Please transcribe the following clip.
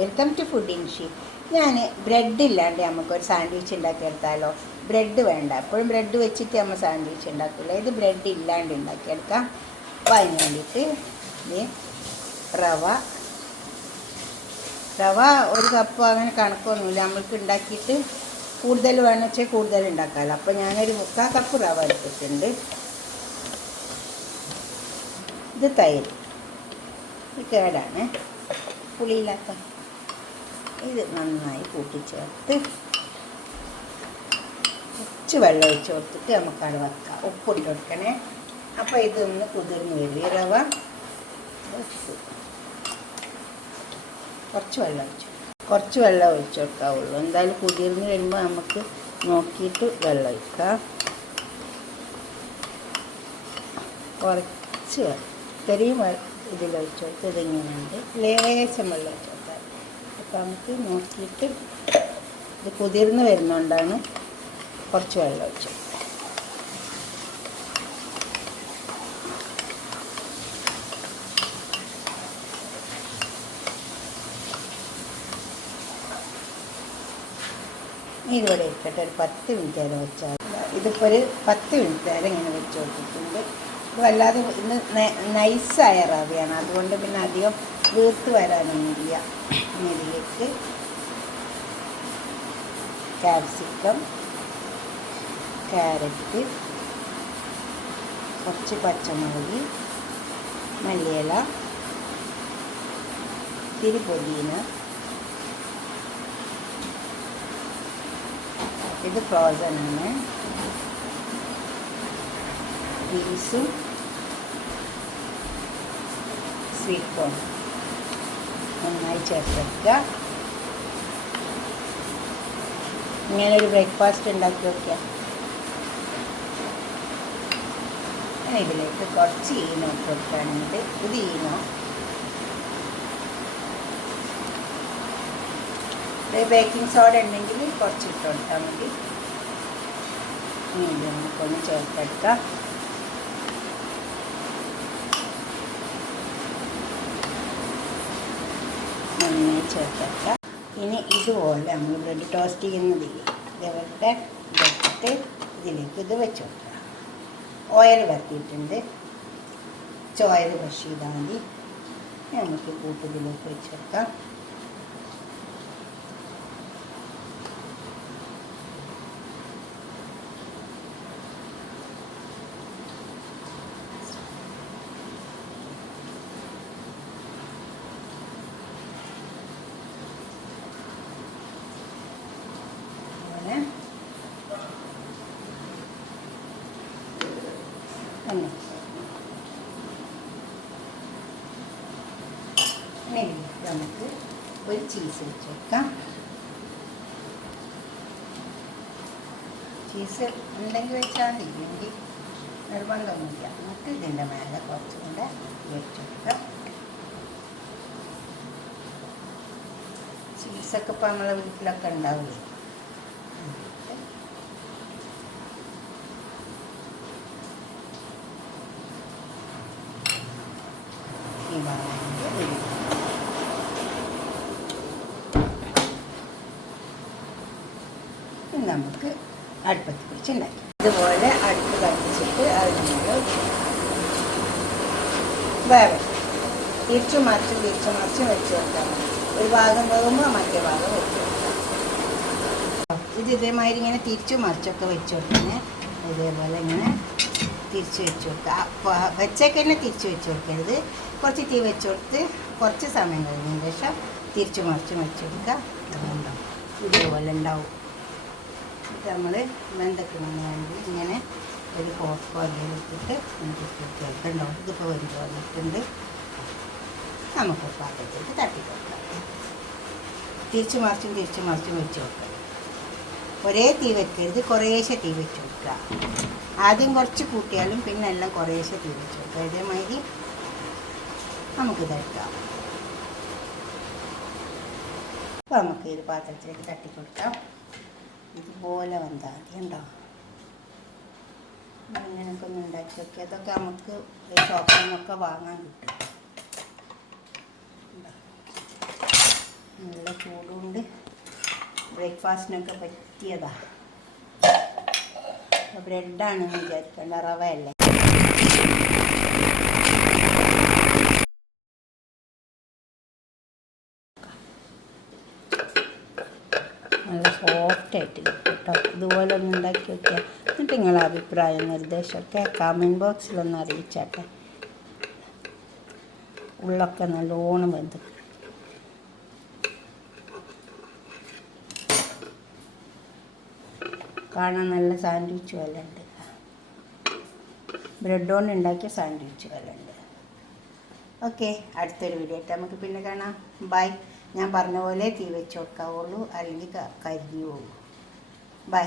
Welcome to food ഇൻഷി. ഞാൻ bread ഇല്ലാണ്ട് നമുക്കൊരു സാൻഡ്വിച്ച് ഉണ്ടാക്കിയെടുത്താലോ? ബ്രെഡ് വേണ്ട, എപ്പോഴും ബ്രെഡ് വെച്ചിട്ട് നമ്മൾ സാൻഡ്വിച്ച് ഉണ്ടാക്കില്ല. ഇത് ബ്രെഡ് ഇല്ലാണ്ട് ഉണ്ടാക്കിയെടുക്കാം. അപ്പോൾ അതിന് വേണ്ടിയിട്ട് റവ ഒരു കപ്പ് അങ്ങനെ കണക്കൊന്നുമില്ല, നമ്മൾക്ക് ഉണ്ടാക്കിയിട്ട് കൂടുതൽ വേണമെന്ന് വെച്ചാൽ കൂടുതൽ ഉണ്ടാക്കാമല്ലോ. അപ്പോൾ ഞാനൊരു 3/4 കപ്പ് റവ എടുത്തിട്ടുണ്ട്. ഇത് തൈര്, ഇത് കേടാണ്, പുളിയില്ലാത്ത. ഇത് നന്നായി കൂട്ടിച്ചേർത്ത് കുറച്ച് വെള്ളം ഒഴിച്ച് കൊടുത്തിട്ട് നമുക്കത് വെക്കാം. ഉപ്പിട്ട് കൊടുക്കണേ. അപ്പോൾ ഇതൊന്ന് കുതിർന്ന് വരും. ഈ റവ കുറച്ച് വെള്ളം ഒഴിച്ച് കൊടുക്കാവുള്ളൂ. എന്തായാലും കുതിർന്ന് വരുമ്പോൾ നമുക്ക് നോക്കിയിട്ട് വെള്ളം ഒഴിക്കാം. കുറച്ച് ഇത്രയും ഇതിലൊഴിച്ച് കൊടുത്ത് ഇതിങ്ങനെയുണ്ട്, ലേശം വെള്ളം ഒഴിച്ച് കൊടുത്താൽ. അപ്പോൾ നമുക്ക് നോക്കിയിട്ട് ഇത് കുതിർന്ന് വരുന്നതുകൊണ്ടാണ് കുറച്ച് വെള്ളം ഒഴിച്ച് കൊടുക്കുക. ഇതിവിടെ ഇട്ടിട്ട് ഒരു 10 മിനിറ്റ് നേരം വെച്ചാൽ. ഇതിപ്പോൾ ഒരു 10 മിനിറ്റ് നേരം ഇങ്ങനെ വെച്ച് കൊടുത്തിട്ടുണ്ട്. ഇത് വല്ലാതെ ഇന്ന് നൈസായ റവയാണ്, അതുകൊണ്ട് പിന്നെ അധികം വീർത്ത് വരാനൊന്നുമില്ല. ഇതിലേക്ക് ക്യാപ്സിക്കം, ക്യാരറ്റ്, കുറച്ച് പച്ചമുളക്, മല്ലിയില, ഇത്തിരി പുതിന. ഇത് ഫ്രോസനാണ്. ബീൻസും സ്വീറ്റ് കോൺ നന്നായി ചേർത്തെടുക്കുക. ഇങ്ങനൊരു ബ്രേക്ക്ഫാസ്റ്റ് ഉണ്ടാക്കി വയ്ക്കുക. ഇതിലേക്ക് കുറച്ച് ഈനോ ഇട്ട് കൊടുക്കുകയാണെങ്കിൽ, ഇത് ഈനോ, ബേക്കിംഗ് സോഡ ഉണ്ടെങ്കിൽ കുറച്ച് ഇട്ട് കൊടുത്താൽ മതി. ഇത് നമുക്കൊന്ന് ചേർത്തെടുക്കാം. നന്നായി ചേർത്തെടുക്കാം. ഇനി ഇതുപോലെ നമ്മൾ ബ്രെഡ് ടോസ്റ്റ് ചെയ്യുന്നതില്ലേ, ഇതേപോലത്തെ ഇതെടുത്തിട്ട് ഇതിലേക്ക് ഇത് വെച്ച് കൊടുക്കുക. ഓയിൽ വരത്തിയിട്ടുണ്ട്, ഓയിൽ ബ്രഷ് ചെയ്താൽ മതി. നമുക്ക് കൂട്ടത്തിലേക്ക് വെച്ച് കൊടുക്കാം. നമുക്ക് ഒരു ചീസ് വെച്ച് വെക്കാം. ചീസ് ഉണ്ടെങ്കിൽ വെച്ചാൽ മതി, ഇല്ലെങ്കിൽ നിർബന്ധമൊന്നുമില്ല. നമുക്ക് ഇതിൻ്റെ മേലെ കുറച്ചും കൂടെ വെച്ച് വെക്കാം. ചീസൊക്കെ ഇപ്പോൾ നമ്മളെ വീട്ടിലൊക്കെ ഉണ്ടാവില്ലേ. ഈ ഭാഗത്ത് നമുക്ക് അടുപ്പത്ത് പിടിച്ചുണ്ടാക്കി ഇതുപോലെ അടുപ്പ് കത്തിച്ചിട്ട് അതിന് വേറെ തിരിച്ചും മറിച്ചും വെച്ച് കൊടുത്താൽ മതി. ഒരു ഭാഗം വേകുമ്പോൾ മറ്റേ ഭാഗം വെച്ച് കൊടുക്കാം. ഇത് ഇതേമാതിരി ഇങ്ങനെ തിരിച്ചും മറിച്ചൊക്കെ വെച്ച് കൊടുക്കണേ. ഇതേപോലെ ഇങ്ങനെ തിരിച്ച് വെച്ച് കൊടുക്കുക. വെച്ചേക്ക് തന്നെ തിരിച്ച് വെച്ച് കൊടുക്കരുത്. കുറച്ച് തീ വെച്ച് കൊടുത്ത് കുറച്ച് സമയം കഴിഞ്ഞതിന് ശേഷം തിരിച്ചും മറിച്ചും വെച്ച് കൊടുക്കുക. അതുകൊണ്ടാവും ഇതേപോലെ ഉണ്ടാവും. ഇത് നമ്മൾ വെന്തക്കുന്നതിന് വേണ്ടി ഇങ്ങനെ ഒരു പോർക്കോയിൽ ഇട്ടിട്ട് നമുക്ക് കേൾക്കുന്നുണ്ടാവും. ഇതിപ്പോൾ വെന്ത് വന്നിട്ടുണ്ട്. നമുക്ക് പാത്രത്തിലേക്ക് തട്ടി കൊടുക്കാം. തിരിച്ചു മറിച്ചും വെച്ച് കൊടുക്കുക. ഒരേ തീ വെക്കരുത്, കുറേശ്ശെ തീ വെച്ച് കൊടുക്കുക. ആദ്യം കുറച്ച് കൂട്ടിയാലും പിന്നെ എല്ലാം കുറേശ്ശെ തീ വെച്ച് കൊടുക്കുക. ഇതേമാതിരി നമുക്കിതെടുക്കാം. അപ്പോൾ നമുക്ക് ഇത് പാത്രത്തിലേക്ക് തട്ടി കൊടുക്കാം. ഇതുപോലെ വന്നാൽ മതി. ഉണ്ടോ? ഇങ്ങനെയൊക്കെ ഒന്ന് ഉണ്ടാക്കി നോക്കി. അതൊക്കെ നമുക്ക് ഷോപ്പിൽ നിന്നൊക്കെ വാങ്ങാൻ കിട്ടും. നല്ല ചൂടുണ്ട്. ബ്രേക്ക്ഫാസ്റ്റിനൊക്കെ പറ്റിയതാ. ബ്രെഡാണെന്ന് വിചാരിക്കേണ്ട, റവയല്ലേ. നല്ല സോഫ്റ്റായിട്ട് കേട്ടോ. ഇതുപോലെ ഒന്ന് ഉണ്ടാക്കി വയ്ക്കുക. എന്നിട്ട് നിങ്ങളെ അഭിപ്രായം നിർദ്ദേശമൊക്കെ കമൻറ്റ് ബോക്സിലൊന്ന് അറിയിച്ചാട്ടെ. ഉള്ളൊക്കെ നല്ലോണം വെന്ത് കാണാൻ നല്ല സാൻഡ്വിച്ച് പോലെ ഉണ്ട്. ബ്രെഡ് കൊണ്ട് ഉണ്ടാക്കിയ സാൻഡ്വിച്ച് പോലെ ഉണ്ട്. ഓക്കെ, അടുത്തൊരു വീഡിയോ ആയിട്ട് നമുക്ക് പിന്നെ കാണാം. ബൈ. ഞാൻ പറഞ്ഞ പോലെ തീ വെച്ച് കൊടുക്കാവുള്ളൂ, അല്ലെങ്കിൽ കരിഞ്ഞു പോകും. ബൈ.